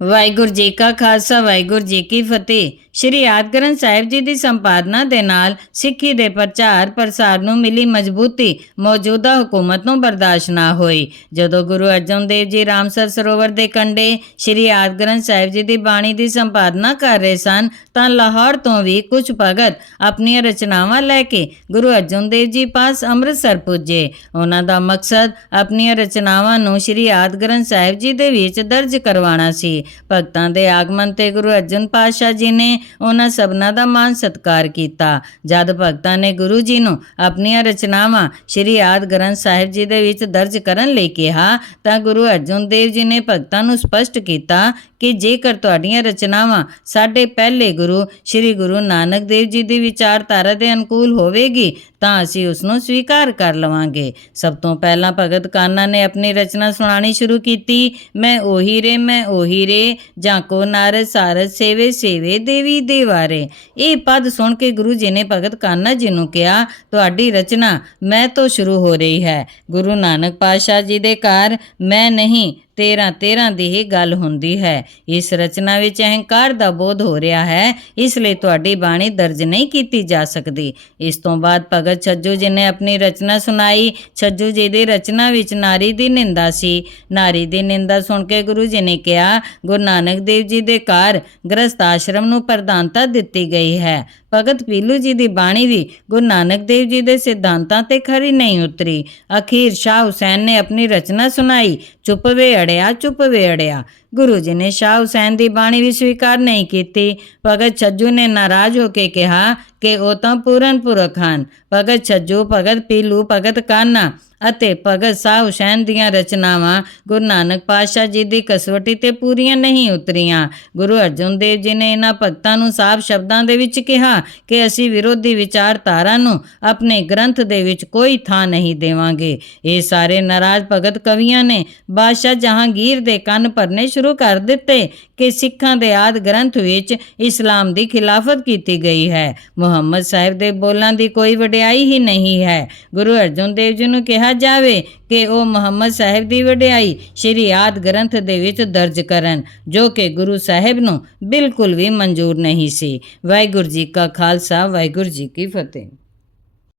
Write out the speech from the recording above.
ਵਾਹਿਗੁਰੂ ਜੀ ਕਾ ਖਾਲਸਾ, ਵਾਹਿਗੁਰੂ ਜੀ ਕੀ ਫਤਿਹ। ਸ਼੍ਰੀ ਆਦਿ ਗ੍ਰੰਥ ਸਾਹਿਬ ਜੀ ਦੀ ਸੰਪਾਦਨਾ ਦੇ ਨਾਲ ਸਿੱਖੀ ਦੇ ਪ੍ਰਚਾਰ ਪ੍ਰਸਾਰ ਨੂੰ ਮਿਲੀ ਮਜ਼ਬੂਤੀ, ਮੌਜੂਦਾ ਹਕੂਮਤ ਨੂੰ ਬਰਦਾਸ਼ਤ ਨਾ ਹੋਈ। ਜਦੋਂ ਗੁਰੂ ਅਰਜਨ ਦੇਵ ਜੀ ਰਾਮਸਰ ਸਰੋਵਰ ਦੇ ਕੰਢੇ ਸ਼੍ਰੀ ਆਦਿ ਗ੍ਰੰਥ ਸਾਹਿਬ ਜੀ ਦੀ ਬਾਣੀ ਦੀ ਸੰਪਾਦਨਾ ਕਰ ਰਹੇ ਸਨ, ਤਾਂ ਲਾਹੌਰ ਤੋਂ ਵੀ ਕੁਝ ਭਗਤ ਆਪਣੀਆਂ ਰਚਨਾਵਾਂ ਲੈ ਕੇ ਗੁਰੂ ਅਰਜਨ ਦੇਵ ਜੀ ਪਾਸ ਅੰਮ੍ਰਿਤਸਰ ਪੁੱਜੇ। ਉਹਨਾਂ ਦਾ ਮਕਸਦ ਆਪਣੀਆਂ ਰਚਨਾਵਾਂ ਨੂੰ ਸ਼੍ਰੀ ਆਦਿ ਗ੍ਰੰਥ ਸਾਹਿਬ ਜੀ ਦੇ ਵਿੱਚ ਦਰਜ ਕਰਵਾਉਣਾ ਸੀ। ਭਗਤਾਂ ਦੇ ਆਗਮਨ ਤੇ ਗੁਰੂ ਅਰਜਨ ਪਾਤਸ਼ਾਹ ਜੀ ਨੇ ਉਹਨਾਂ ਸਭਨਾਂ ਦਾ ਮਾਨ ਸਤਕਾਰ ਕੀਤਾ। ਜਦ ਭਗਤਾਂ ਨੇ ਗੁਰੂ ਜੀ ਨੂੰ ਆਪਣੀਆਂ ਰਚਨਾਵਾਂ ਸ਼੍ਰੀ ਆਦਿ ਗ੍ਰੰਥ ਸਾਹਿਬ ਜੀ ਦੇ ਵਿੱਚ ਦਰਜ ਕਰਨ ਲਈ ਕਿਹਾ, ਤਾਂ ਗੁਰੂ ਅਰਜਨ ਦੇਵ ਜੀ ਨੇ ਭਗਤਾਂ ਨੂੰ ਸਪਸ਼ਟ ਕੀਤਾ ਕਿ ਜੇਕਰ ਤੁਹਾਡੀਆਂ ਰਚਨਾਵਾਂ ਸਾਡੇ ਪਹਿਲੇ ਗੁਰੂ ਸ਼੍ਰੀ ਗੁਰੂ ਨਾਨਕ ਦੇਵ ਜੀ ਦੀ ਵਿਚਾਰਧਾਰਾ ਦੇ ਅਨੁਕੂਲ ਹੋਵੇਗੀ, ਤਾਂ ਅਸੀਂ ਉਸ ਨੂੰ ਸਵੀਕਾਰ ਕਰ ਲਵਾਂਗੇ। ਸਭ ਤੋਂ ਪਹਿਲਾਂ ਭਗਤ ਕਾਨਾ ਨੇ ਆਪਣੀ ਰਚਨਾ ਸੁਣਾਣੀ ਸ਼ੁਰੂ ਕੀਤੀ, ਮੈਂ ਉਹੀ ਰੇ, ਮੈਂ ਉਹੀ ਰੇ ਜਾਂ ਕੋ ਨਾਰਦ ਸਾਰਦ ਸੇਵੇ ਸੇਵੇ ਦੇਵੀ ਦੇਵਾਰੇ। ਇਹ ਪਦ ਸੁਣ ਕੇ ਗੁਰੂ ਜੀ ਨੇ ਭਗਤ ਕਾਨਾ ਜੀ ਨੂੰ ਕਿਹਾ, ਤੁਹਾਡੀ ਰਚਨਾ ਮੈਂ ਤੋਂ ਸ਼ੁਰੂ ਹੋ ਰਹੀ ਹੈ। ਗੁਰੂ ਨਾਨਕ ਪਾਤਸ਼ਾਹ ਜੀ ਦੇ ਘਰ ਮੈਂ ਨਹੀਂ 13 13 ਦੀ ਹੀ ਗੱਲ ਹੁੰਦੀ ਹੈ। ਇਸ ਰਚਨਾ ਵਿੱਚ ਅਹੰਕਾਰ ਦਾ ਬੋਧ ਹੋ ਰਿਹਾ ਹੈ। ਇਸ ਲਈ ਤੁਹਾਡੀ ਬਾਣੀ ਦਰਜ ਨਹੀਂ ਕੀਤੀ ਜਾ ਸਕਦੀ। ਇਸ ਤੋਂ ਬਾਅਦ ਭਗਤ ਛੱਜੂ ਜੀ ਨੇ ਆਪਣੀ ਰਚਨਾ ਸੁਣਾਈ। ਛੱਜੂ ਜੀ ਦੀ ਰਚਨਾ ਵਿੱਚ ਨਾਰੀ ਦੀ ਨਿੰਦਾ ਸੀ। ਨਾਰੀ ਦੀ ਨਿੰਦਾ ਸੁਣ ਕੇ ਗੁਰੂ ਜੀ ਨੇ ਕਿਹਾ, ਗੁਰੂ ਨਾਨਕ ਦੇਵ ਜੀ ਦੇ ਘਰ ਗ੍ਰਸਥ ਆਸ਼ਰਮ ਨੂੰ ਪ੍ਰਧਾਨਤਾ ਦਿੱਤੀ ਗਈ ਹੈ। ਭਗਤ ਪੀਲੂ ਜੀ ਦੀ ਬਾਣੀ ਵੀ ਗੁਰੂ ਨਾਨਕ ਦੇਵ ਜੀ ਦੇ ਸਿਧਾਂਤਾਂ ਤੇ ਖਰੀ ਨਹੀਂ ਉਤਰੀ। ਅਖੀਰ ਸ਼ਾਹ ਹੁਸੈਨ ਨੇ ਆਪਣੀ ਰਚਨਾ ਸੁਣਾਈ, ਚੁੱਪ ਵੇ ਅੜਿਆ, ਚੁੱਪ ਵੇ ਅੜਿਆ। ਗੁਰੂ ਜੀ ਨੇ ਸ਼ਾਹ ਹੁਸੈਨ ਦੀ ਬਾਣੀ ਵੀ ਸਵੀਕਾਰ ਨਹੀਂ ਕੀਤੀ। ਭਗਤ ਛੱਜੂ ਨੇ ਨਾਰਾਜ਼ ਹੋ ਕੇ ਕਿਹਾ ਕਿ ਉਹ ਤਾਂ ਪੂਰਨ ਪੁਰਖ ਹਨ। ਭਗਤ ਛੱਜੂ, ਭਗਤ ਪੀਲੂ, ਭਗਤ ਕਾਨਾ। ਅਤੇ ਭਗਤ ਸਾਹ ਹੁਸੈਨ ਦੀਆਂ ਰਚਨਾਵਾਂ ਗੁਰੂ ਨਾਨਕ ਪਾਤਸ਼ਾਹ ਜੀ ਦੀ ਕਸਵਟੀ ਤੇ ਪੂਰੀਆਂ ਨਹੀਂ ਉਤਰੀਆਂ। ਗੁਰੂ ਅਰਜਨ ਦੇਵ ਜੀ ਨੇ ਇਹਨਾਂ ਭਗਤਾਂ ਨੂੰ ਸਾਫ਼ ਸ਼ਬਦਾਂ ਦੇ ਵਿੱਚ ਕਿਹਾ ਕਿ ਅਸੀਂ ਵਿਰੋਧੀ ਵਿਚਾਰਧਾਰਾ ਨੂੰ ਆਪਣੇ ਗ੍ਰੰਥ ਦੇ ਵਿੱਚ ਕੋਈ ਥਾਂ ਨਹੀਂ ਦੇਵਾਂਗੇ। ਇਹ ਸਾਰੇ ਨਾਰਾਜ਼ ਭਗਤ ਕਵੀਆਂ ਨੇ ਬਾਦਸ਼ਾਹ ਜਹਾਂਗੀਰ ਦੇ ਕੰਨ ਭਰਨੇ ਸ਼ੁਰੂ ਕਰ ਦਿੱਤੇ ਕਿ ਸਿੱਖਾਂ ਦੇ ਆਦ ਗ੍ਰੰਥ ਵਿੱਚ ਇਸਲਾਮ ਦੀ ਖਿਲਾਫਤ ਕੀਤੀ ਗਈ ਹੈ। ਮੁਹੰਮਦ ਸਾਹਿਬ ਦੇ ਬੋਲਾਂ ਦੀ ਕੋਈ ਵਡਿਆਈ ਹੀ ਨਹੀਂ ਹੈ। ਗੁਰੂ ਅਰਜਨ ਦੇਵ ਜੀ ਨੂੰ ਕਿਹਾ ਕਿਹਾ ਜਾਵੇ ਕਿ ਉਹ ਮੁਹੰਮਦ ਸਾਹਿਬ ਦੀ ਵਡਿਆਈ ਸ਼੍ਰੀ ਆਦ ਗ੍ਰੰਥ ਦੇ ਵਿੱਚ ਦਰਜ ਕਰਨ, ਜੋ ਕਿ ਗੁਰੂ ਸਾਹਿਬ ਨੂੰ ਬਿਲਕੁਲ ਵੀ ਮਨਜ਼ੂਰ ਨਹੀਂ ਸੀ। ਵਾਹਿਗੁਰੂ ਜੀ ਕਾ ਖਾਲਸਾ, ਵਾਹਿਗੁਰੂ ਜੀ ਕੀ ਫਤਿਹ।